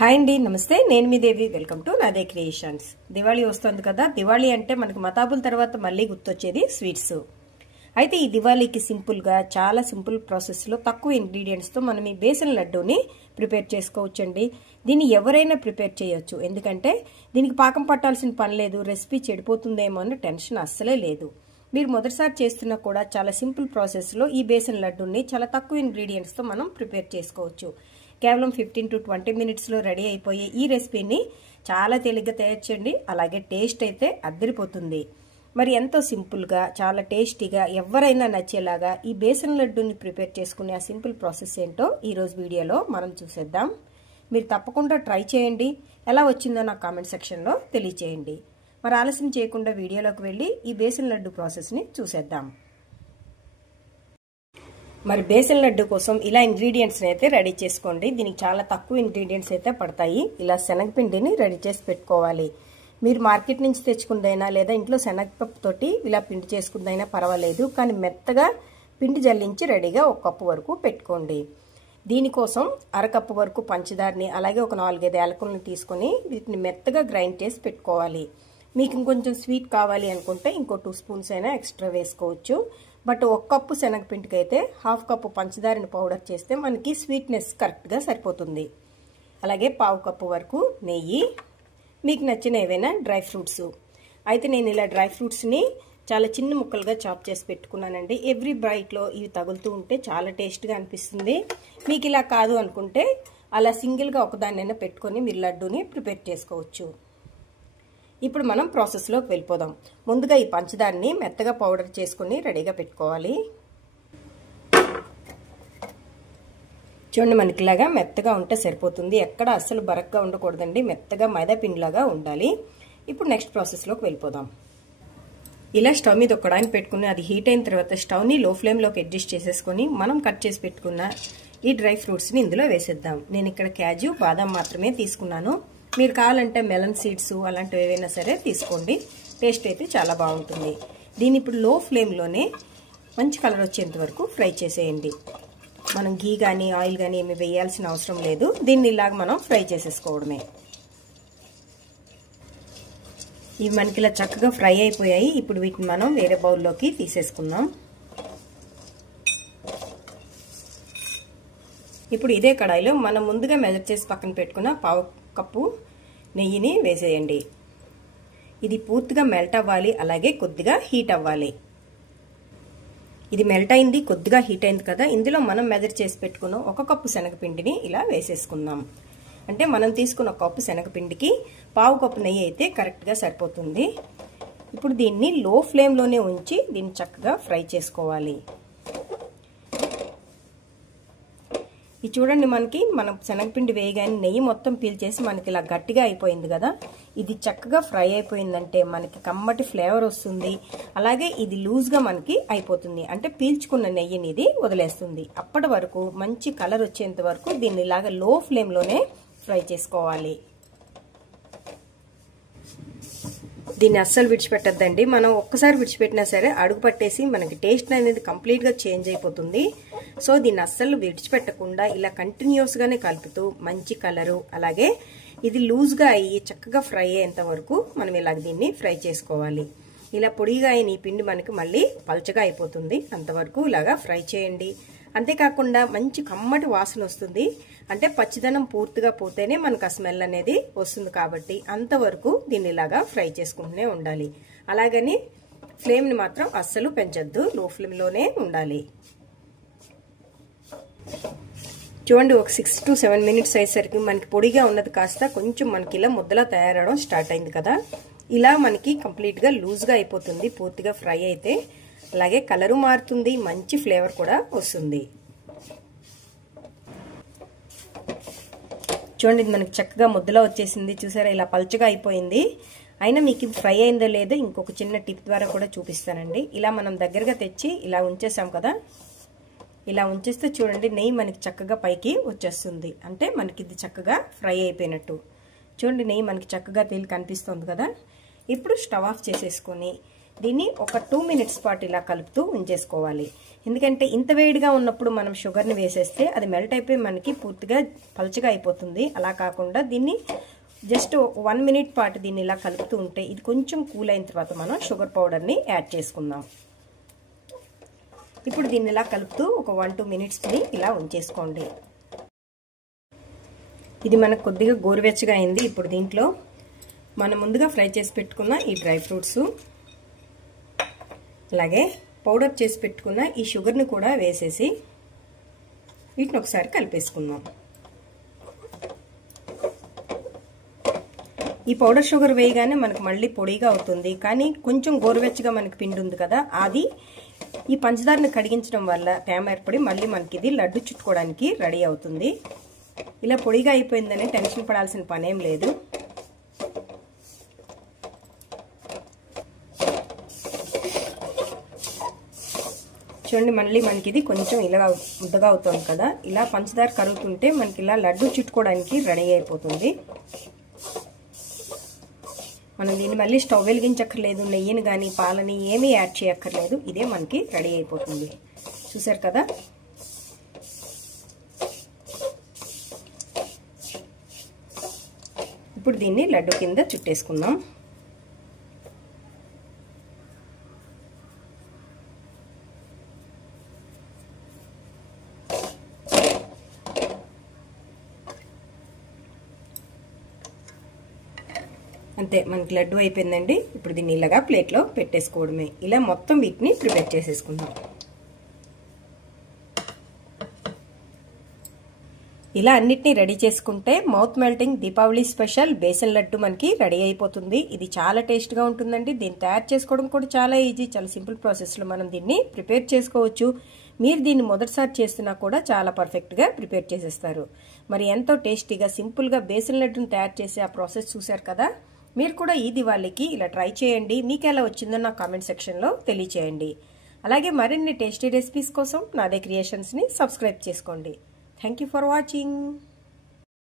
Hi అండి, నమస్తే. నేను మీ దేవి. వెల్కమ్ టు నాదే క్రియేషన్స్. దివాళీ వస్తుంది కదా. దివాళీ అంటే మనకు మతాబుల తర్వాత మళ్ళీ గుర్తొచ్చేది స్వీట్స్. అయితే ఈ దివాళీకి సింపుల్గా చాలా సింపుల్ ప్రాసెస్లో తక్కువ ఇంగ్రీడియంట్స్తో మనం ఈ బేసన్ లడ్డూని ప్రిపేర్ చేసుకోవచ్చండి. దీన్ని ఎవరైనా ప్రిపేర్ చేయొచ్చు, ఎందుకంటే దీనికి పాకం పట్టాల్సిన పని లేదు. రెసిపీ చెడిపోతుందేమో అన్న టెన్షన్ అస్సలే లేదు. మీరు మొదటిసారి చేస్తున్నా కూడా చాలా సింపుల్ ప్రాసెస్లో ఈ బేసన్ లడ్డూని చాలా తక్కువ ఇంగ్రీడియంట్స్తో మనం ప్రిపేర్ చేసుకోవచ్చు. కేవలం 15 to 20 మినిట్స్లో రెడీ అయిపోయే ఈ రెసిపీని చాలా తేలిగ్గా తయారు చేయండి. అలాగే టేస్ట్ అయితే అద్దరిపోతుంది. మరి ఎంతో సింపుల్గా చాలా టేస్టీగా ఎవరైనా నచ్చేలాగా ఈ బేసన్ లడ్డూని ప్రిపేర్ చేసుకునే ఆ సింపుల్ ప్రాసెస్ ఏంటో ఈరోజు వీడియోలో మనం చూసేద్దాం. మీరు తప్పకుండా ట్రై చేయండి. ఎలా వచ్చిందో నా కామెంట్ సెక్షన్లో తెలియచేయండి. మరి ఆలస్యం చేయకుండా వీడియోలోకి వెళ్ళి ఈ బేసన్ లడ్డు ప్రాసెస్ని చూసేద్దాం. మరి బేసన్ లడ్డు కోసం ఇలా ఇంగ్రీడియంట్స్ని అయితే రెడీ చేసుకోండి. దీనికి చాలా తక్కువ ఇంగ్రీడియంట్స్ అయితే పడతాయి. ఇలా శనగపిండిని రెడీ చేసి పెట్టుకోవాలి. మీరు మార్కెట్ నుంచి తెచ్చుకుందైనా లేదా ఇంట్లో శనగపప్పు తోటి ఇలా పిండి చేసుకుందైనా పర్వాలేదు, కానీ మెత్తగా పిండి జల్లించి రెడీగా 1 కప్పు వరకు పెట్టుకోండి. దీనికోసం 1/2 కప్పు వరకు పంచదారని అలాగే ఒక 4-5 యాలకులను తీసుకొని వీటిని మెత్తగా గ్రైండ్ చేసి పెట్టుకోవాలి. మీకు ఇంకొంచెం స్వీట్ కావాలి అనుకుంటే ఇంకో 2 స్పూన్స్ అయినా ఎక్స్ట్రా వేసుకోవచ్చు. బట్ 1 కప్పు శనగపిండికి అయితే 1/2 కప్పు పంచదారని పౌడర్ చేస్తే మనకి స్వీట్నెస్ కరెక్ట్గా సరిపోతుంది. అలాగే 1/2 కప్పు వరకు నెయ్యి, మీకు నచ్చిన ఏవైనా డ్రై ఫ్రూట్స్. అయితే నేను ఇలా డ్రై ఫ్రూట్స్ని చాలా చిన్న ముక్కలుగా చాప్ చేసి పెట్టుకున్నానండి. ఎవ్రీ బైట్లో ఇవి తగులుతూ ఉంటే చాలా టేస్ట్గా అనిపిస్తుంది. మీకు ఇలా కాదు అనుకుంటే అలా సింగిల్గా ఒకదాన్నైనా పెట్టుకొని మీరు లడ్డూని ప్రిపేర్ చేసుకోవచ్చు. ఇప్పుడు మనం ప్రాసెస్లోకి వెళ్ళిపోదాం. ముందుగా ఈ పంచదారని మెత్తగా పౌడర్ చేసుకుని రెడీగా పెట్టుకోవాలి. చూడండి, మనకి ఇలాగా మెత్తగా ఉంటే సరిపోతుంది. ఎక్కడ అస్సలు బరక్గా ఉండకూడదండి, మెత్తగా మైదా పిండిలాగా ఉండాలి. ఇప్పుడు నెక్స్ట్ ప్రాసెస్లోకి వెళ్ళిపోదాం. ఇలా స్టవ్ మీద ఒక కడాయిని పెట్టుకుని అది హీట్ అయిన తర్వాత స్టవ్ని లో ఫ్లేమ్లోకి అడ్జస్ట్ చేసేసుకొని మనం కట్ చేసి పెట్టుకున్న ఈ డ్రై ఫ్రూట్స్ని ఇందులో వేసేద్దాం. నేను ఇక్కడ క్యాజు, బాదాం మాత్రమే తీసుకున్నాను. మీరు కావాలంటే మెలన్ సీడ్స్ అలాంటివి ఏవైనా సరే తీసుకోండి. టేస్ట్ అయితే చాలా బాగుంటుంది. దీన్ని ఇప్పుడు లో ఫ్లేమ్లోనే మంచి కలర్ వచ్చేంత వరకు ఫ్రై చేసేయండి. మనం ఘీ కానీ ఆయిల్ కానీ ఏమి వేయాల్సిన అవసరం లేదు. దీన్ని ఇలాగ మనం ఫ్రై చేసేసుకోవడమే. ఇవి మనకి ఇలా చక్కగా ఫ్రై అయిపోయాయి. ఇప్పుడు వీటిని మనం వేరే బౌల్లోకి తీసేసుకుందాం. ఇప్పుడు ఇదే కడాయిలో మనం ముందుగా మెజర్ చేసి పక్కన పెట్టుకున్న 1/2 కప్పు నెయ్యిని వేసేయండి. ఇది పూర్తిగా మెల్ట్ అవ్వాలి, అలాగే కొద్దిగా హీట్ అవ్వాలి. ఇది మెల్ట్ అయింది, కొద్దిగా హీట్ అయింది కదా. ఇందులో మనం మెజర్ చేసి పెట్టుకున్న 1 కప్పు శనగపిండిని ఇలా వేసేసుకుందాం. అంటే మనం తీసుకున్న 1 కప్పు శనగపిండికి 1/2 కప్పు నెయ్యి అయితే కరెక్ట్గా సరిపోతుంది. ఇప్పుడు దీన్ని లో ఫ్లేమ్లోనే ఉంచి దీన్ని చక్కగా ఫ్రై చేసుకోవాలి. ఇది చూడండి, మనం శనగపిండి వేయగానే నెయ్యి మొత్తం పీల్చేసి మనకి ఇలా గట్టిగా అయిపోయింది కదా. ఇది చక్కగా ఫ్రై అయిపోయిందంటే మనకి కమ్మటి ఫ్లేవర్ వస్తుంది. అలాగే ఇది లూజ్గా మనకి అయిపోతుంది, అంటే పీల్చుకున్న నెయ్యిని ఇది వదిలేస్తుంది. అప్పటి వరకు మంచి కలర్ వచ్చేంత వరకు దీన్ని ఇలాగ లో ఫ్లేమ్లోనే ఫ్రై చేసుకోవాలి. దీన్ని అస్సలు విడిచిపెట్టద్దండి. మనం ఒక్కసారి విడిచిపెట్టినా సరే అడుగు పట్టేసి మనకి టేస్ట్ అనేది కంప్లీట్గా చేంజ్ అయిపోతుంది. సో దీన్ని అస్సలు విడిచిపెట్టకుండా ఇలా కంటిన్యూస్గానే కలుపుతూ మంచి కలరు అలాగే ఇది లూజ్గా అయ్యి చక్కగా ఫ్రై అయ్యేంత వరకు మనం ఇలాగ దీన్ని ఫ్రై చేసుకోవాలి. ఇలా పొడిగా అయిన ఈ పిండి మనకి మళ్ళీ పల్చగా అయిపోతుంది. అంతవరకు ఇలాగా ఫ్రై చేయండి. అంతేకాకుండా మంచి కమ్మటి వాసన వస్తుంది. అంటే పచ్చిదనం పూర్తిగా పోతేనే మనకు ఆ స్మెల్ అనేది వస్తుంది. కాబట్టి అంతవరకు దీన్ని ఇలాగా ఫ్రై చేసుకుంటూనే ఉండాలి. అలాగని ఫ్లేమ్ని మాత్రం అస్సలు పెంచొద్దు, లో ఫ్లేమ్లోనే ఉండాలి. చూడండి, ఒక 6 to 7 మినిట్స్ అయ్యేసరికి మనకి పొడిగా ఉన్నది కాస్త కొంచెం మనకి ఇలా ముద్దలా తయారవడం స్టార్ట్ అయింది కదా. ఇలా మనకి కంప్లీట్గా లూజ్గా అయిపోతుంది పూర్తిగా ఫ్రై అయితే. అలాగే కలరు మారుతుంది, మంచి ఫ్లేవర్ కూడా వస్తుంది. చూడండి, ఇది మనకి చక్కగా ముద్దలా వచ్చేసింది. చూసారా, ఇలా పల్చగా అయిపోయింది. అయినా మీకు ఫ్రై అయిందో లేదో ఇంకొక చిన్న టిప్ ద్వారా కూడా చూపిస్తానండి. ఇలా మనం దగ్గరగా తెచ్చి ఇలా ఉంచేసాం కదా. ఇలా ఉంచేస్తే చూడండి నెయ్యి మనకి చక్కగా పైకి వచ్చేస్తుంది. అంటే మనకి ఇది చక్కగా ఫ్రై అయిపోయినట్టు. చూడండి, నెయ్యి మనకి చక్కగా తేలి కనిపిస్తుంది కదా. ఇప్పుడు స్టవ్ ఆఫ్ చేసేసుకొని దీన్ని ఒక 2 మినిట్స్ పాటు ఇలా కలుపుతూ ఉంచేసుకోవాలి. ఎందుకంటే ఇంత వేడిగా ఉన్నప్పుడు మనం షుగర్ని వేసేస్తే అది మెల్ట్ అయిపోయి మనకి పూర్తిగా పలచగా అయిపోతుంది. అలా కాకుండా దీన్ని జస్ట్ 1 మినిట్ పాటు దీన్ని ఇలా కలుపుతూ ఉంటే ఇది కొంచెం కూల్ అయిన తర్వాత మనం షుగర్ పౌడర్ని యాడ్ చేసుకుందాం. ఇప్పుడు దీన్ని ఇలా కలుపుతూ ఒక 1-2 మినిట్స్ని ఇలా ఉంచేసుకోండి. ఇది మనకు కొద్దిగా గోరువెచ్చగా అయింది. ఇప్పుడు దీంట్లో మనం ముందుగా ఫ్రై చేసి పెట్టుకున్న ఈ డ్రై ఫ్రూట్స్, అలాగే పౌడర్ చేసి పెట్టుకున్న ఈ షుగర్ని కూడా వేసేసి వీటిని ఒకసారి కలిపేసుకుందాం. ఈ పౌడర్ షుగర్ వేయగానే మనకు మళ్ళీ పొడిగా అవుతుంది, కానీ కొంచెం గోరువెచ్చగా మనకి పిండి ఉంది కదా, అది ఈ పంచదారని కడిగించడం వల్ల తేమ ఏర్పడి మళ్ళీ మనకి ఇది లడ్డు చుట్టుకోవడానికి రెడీ అవుతుంది. ఇలా పొడిగా అయిపోయిందని టెన్షన్ పడాల్సిన పనేం లేదు. చూడండి, మళ్ళీ మనకి ఇది కొంచెం ఇలా ముద్దగా అవుతుంది కదా, ఇలా పంచదార కరుగుతుంటే మనకి ఇలా లడ్డు చుట్టుకోవడానికి రెడీ అయిపోతుంది. మనం దీన్ని మళ్ళీ స్టవ్ వెలిగించక్కర్లేదు, నెయ్యిని కానీ పాలని ఏమీ యాడ్ చేయక్కర్లేదు, ఇదే మనకి రెడీ అయిపోతుంది. చూసారు కదా. ఇప్పుడు దీన్ని లడ్డు కింద చుట్టేసుకుందాం. అంతే, మనకి లడ్డు అయిపోయిందండి. ఇప్పుడు దీన్ని ఇలాగా ప్లేట్లో పెట్టేసుకోవడమే. ఇలా మొత్తం వీటిని ప్రిపేర్ చేసేసుకుందాం. ఇలా అన్నిటినీ రెడీ చేసుకుంటే mouth melting Deepavali special besan laddu మనకి రెడీ అయిపోతుంది. ఇది చాలా టేస్ట్గా ఉంటుందండి. దీన్ని తయారు చేసుకోవడం కూడా చాలా ఈజీ, చాలా సింపుల్ ప్రాసెస్లో మనం దీన్ని ప్రిపేర్ చేసుకోవచ్చు. మీరు దీన్ని మొదటిసారి చేస్తున్నా కూడా చాలా పర్ఫెక్ట్గా ప్రిపేర్ చేసేస్తారు. మరి ఎంతో టేస్టీగా సింపుల్గా బేసన్ లడ్డును తయారు చేసే ఆ ప్రాసెస్ చూశారు కదా. మీరు కూడా ఈ దివాళీకి ఇలా ట్రై చేయండి. మీకు ఎలా వచ్చిందో నా కామెంట్ సెక్షన్లో తెలియచేయండి. అలాగే మరిన్ని టేస్టీ రెసిపీస్ కోసం నాదే క్రియేషన్స్ని సబ్స్క్రైబ్ చేసుకోండి. Thank you for watching.